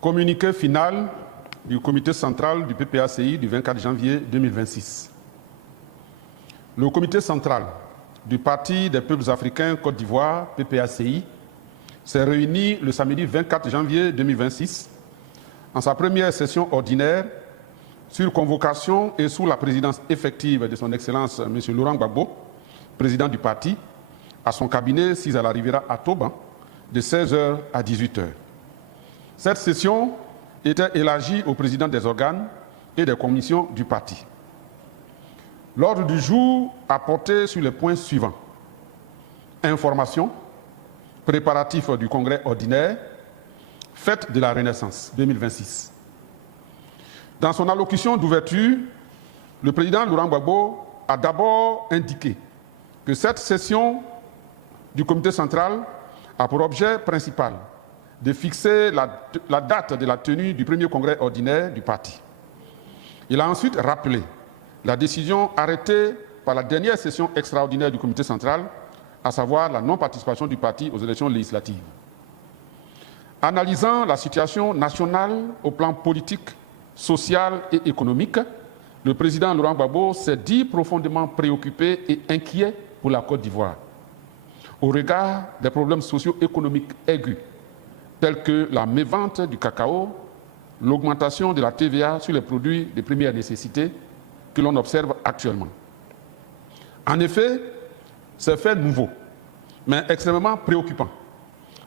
Communiqué final du comité central du PPACI du 24 janvier 2026. Le comité central du Parti des peuples africains Côte d'Ivoire, PPACI, s'est réuni le samedi 24 janvier 2026 en sa première session ordinaire sur convocation et sous la présidence effective de son Excellence M. Laurent Gbagbo, président du parti, à son cabinet 6 à la Riviera à Toban, de 16h à 18h. Cette session était élargie au président des organes et des commissions du parti. L'ordre du jour a porté sur les points suivants. Information, préparatifs du congrès ordinaire, fête de la Renaissance 2026. Dans son allocution d'ouverture, le président Laurent Gbagbo a d'abord indiqué que cette session du comité central a pour objet principal de fixer la date de la tenue du premier congrès ordinaire du parti. Il a ensuite rappelé la décision arrêtée par la dernière session extraordinaire du comité central, à savoir la non-participation du parti aux élections législatives. Analysant la situation nationale au plan politique, social et économique, le président Laurent Gbagbo s'est dit profondément préoccupé et inquiet pour la Côte d'Ivoire, au regard des problèmes socio-économiques aigus, tels que la mévente du cacao, l'augmentation de la TVA sur les produits de première nécessité que l'on observe actuellement. En effet, ces faits nouveaux, mais extrêmement préoccupants,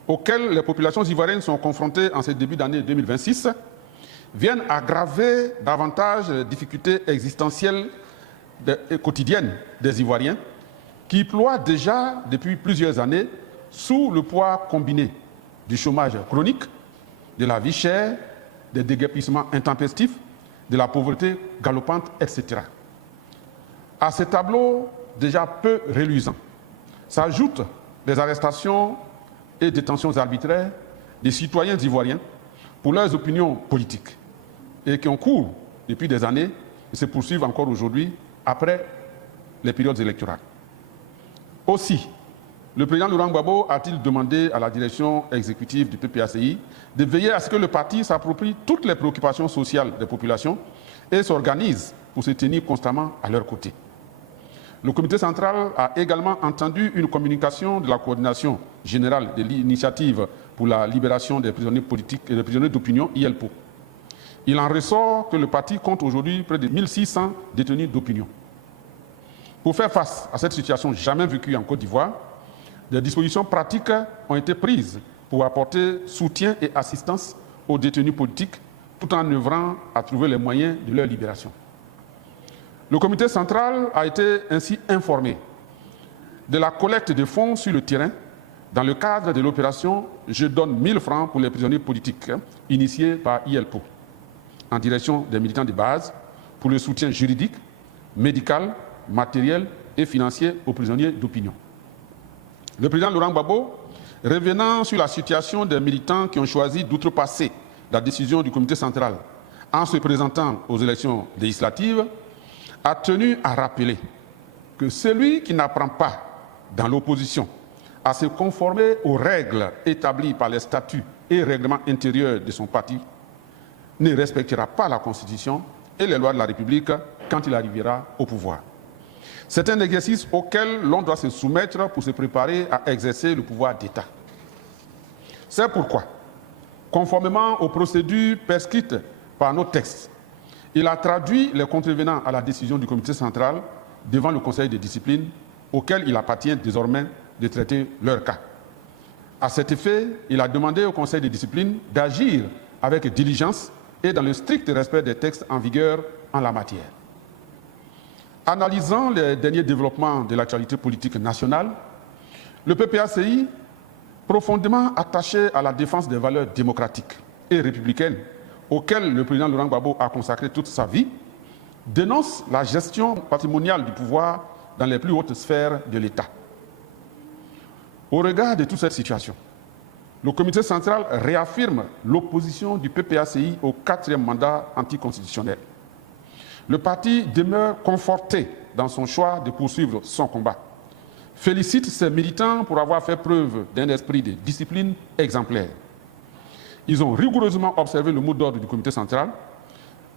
auxquels les populations ivoiriennes sont confrontées en ce début d'année 2026, viennent aggraver davantage les difficultés existentielles et quotidiennes des Ivoiriens, qui ploient déjà depuis plusieurs années sous le poids combiné du chômage chronique, de la vie chère, des déguerpissements intempestifs, de la pauvreté galopante, etc. À ces tableaux déjà peu reluisants s'ajoutent des arrestations et détentions arbitraires des citoyens ivoiriens pour leurs opinions politiques et qui ont cours depuis des années et se poursuivent encore aujourd'hui après les périodes électorales. Aussi, le président Laurent Gbagbo a-t-il demandé à la direction exécutive du PPACI de veiller à ce que le parti s'approprie toutes les préoccupations sociales des populations et s'organise pour se tenir constamment à leur côté. Le comité central a également entendu une communication de la coordination générale de l'initiative pour la libération des prisonniers politiques et des prisonniers d'opinion, ILPO. Il en ressort que le parti compte aujourd'hui près de 1600 détenus d'opinion. Pour faire face à cette situation jamais vécue en Côte d'Ivoire, des dispositions pratiques ont été prises pour apporter soutien et assistance aux détenus politiques tout en œuvrant à trouver les moyens de leur libération. Le comité central a été ainsi informé de la collecte de fonds sur le terrain dans le cadre de l'opération « Je donne 1000 francs pour les prisonniers politiques » initiée par ILPO, en direction des militants de base, pour le soutien juridique, médical, matériel et financier aux prisonniers d'opinion. Le président Laurent Gbagbo, revenant sur la situation des militants qui ont choisi d'outrepasser la décision du comité central en se présentant aux élections législatives, a tenu à rappeler que celui qui n'apprend pas dans l'opposition à se conformer aux règles établies par les statuts et règlements intérieurs de son parti ne respectera pas la Constitution et les lois de la République quand il arrivera au pouvoir. C'est un exercice auquel l'on doit se soumettre pour se préparer à exercer le pouvoir d'État. C'est pourquoi, conformément aux procédures prescrites par nos textes, il a traduit les contrevenants à la décision du comité central devant le conseil de discipline, auquel il appartient désormais de traiter leur cas. À cet effet, il a demandé au conseil de discipline d'agir avec diligence et dans le strict respect des textes en vigueur en la matière. Analysant les derniers développements de l'actualité politique nationale, le PPACI, profondément attaché à la défense des valeurs démocratiques et républicaines auxquelles le président Laurent Gbagbo a consacré toute sa vie, dénonce la gestion patrimoniale du pouvoir dans les plus hautes sphères de l'État. Au regard de toute cette situation, le comité central réaffirme l'opposition du PPACI au 4e mandat anticonstitutionnel. Le parti demeure conforté dans son choix de poursuivre son combat, félicite ses militants pour avoir fait preuve d'un esprit de discipline exemplaire Ils ont rigoureusement observé le mot d'ordre du comité central,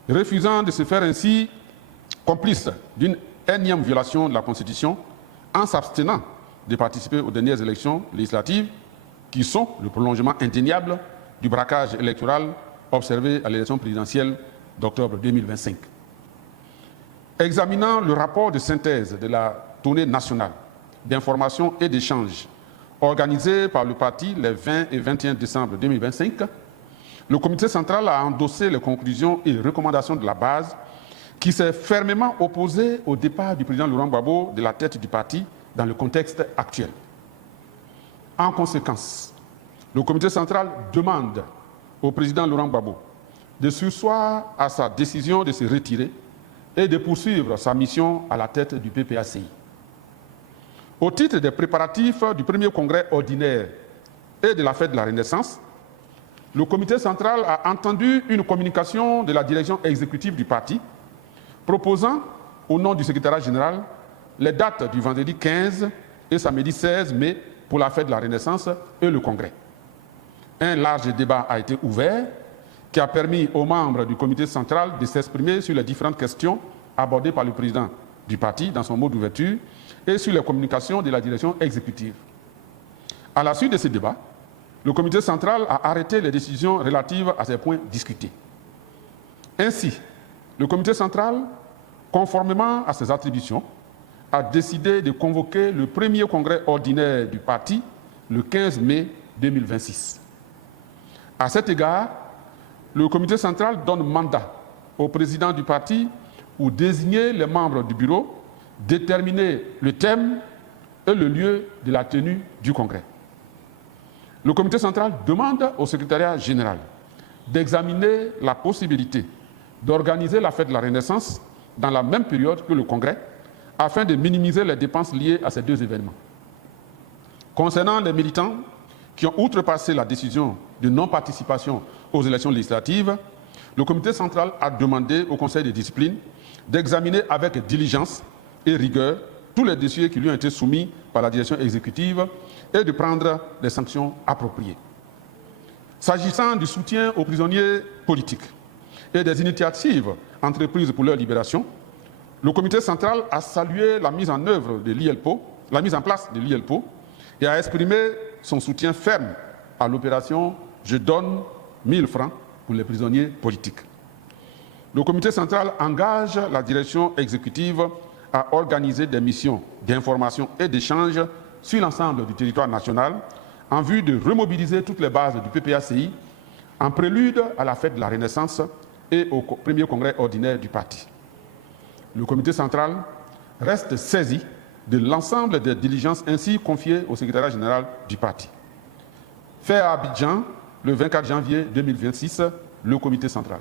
refusant de se faire ainsi complice d'une énième violation de la Constitution en s'abstenant de participer aux dernières élections législatives qui sont le prolongement indéniable du braquage électoral observé à l'élection présidentielle d'octobre 2025. Examinant le rapport de synthèse de la tournée nationale d'information et d'échange organisée par le parti les 20 et 21 décembre 2025, le comité central a endossé les conclusions et recommandations de la base qui s'est fermement opposé au départ du président Laurent Gbagbo de la tête du parti dans le contexte actuel. En conséquence, le comité central demande au président Laurent Gbagbo de surseoir à sa décision de se retirer et de poursuivre sa mission à la tête du PPACI. Au titre des préparatifs du premier congrès ordinaire et de la fête de la Renaissance, le comité central a entendu une communication de la direction exécutive du parti proposant, au nom du secrétariat général, les dates du vendredi 15 et samedi 16 mai pour la fête de la Renaissance et le congrès. Un large débat a été ouvert qui a permis aux membres du comité central de s'exprimer sur les différentes questions abordées par le président du parti dans son mot d'ouverture et sur les communications de la direction exécutive. À la suite de ce débat, le comité central a arrêté les décisions relatives à ces points discutés. Ainsi, le comité central, conformément à ses attributions, a décidé de convoquer le premier congrès ordinaire du parti le 15 mai 2026. À cet égard, le comité central donne mandat au président du parti pour désigner les membres du bureau, déterminer le thème et le lieu de la tenue du congrès. Le comité central demande au secrétariat général d'examiner la possibilité d'organiser la fête de la Renaissance dans la même période que le congrès, afin de minimiser les dépenses liées à ces deux événements. Concernant les militants qui ont outrepassé la décision de non-participation aux élections législatives, le comité central a demandé au Conseil de discipline d'examiner avec diligence et rigueur tous les dossiers qui lui ont été soumis par la direction exécutive et de prendre les sanctions appropriées. S'agissant du soutien aux prisonniers politiques et des initiatives entreprises pour leur libération, le comité central a salué la mise en œuvre de l'IELPO, la mise en place de l'IELPO, et a exprimé son soutien ferme à l'opération « Je donne 1000 francs » pour les prisonniers politiques. Le comité central engage la direction exécutive à organiser des missions d'information et d'échange sur l'ensemble du territoire national en vue de remobiliser toutes les bases du PPACI en prélude à la fête de la Renaissance et au premier congrès ordinaire du parti. Le comité central reste saisi de l'ensemble des diligences ainsi confiées au secrétariat général du parti. Fait à Abidjan, le 24 janvier 2026, le comité central.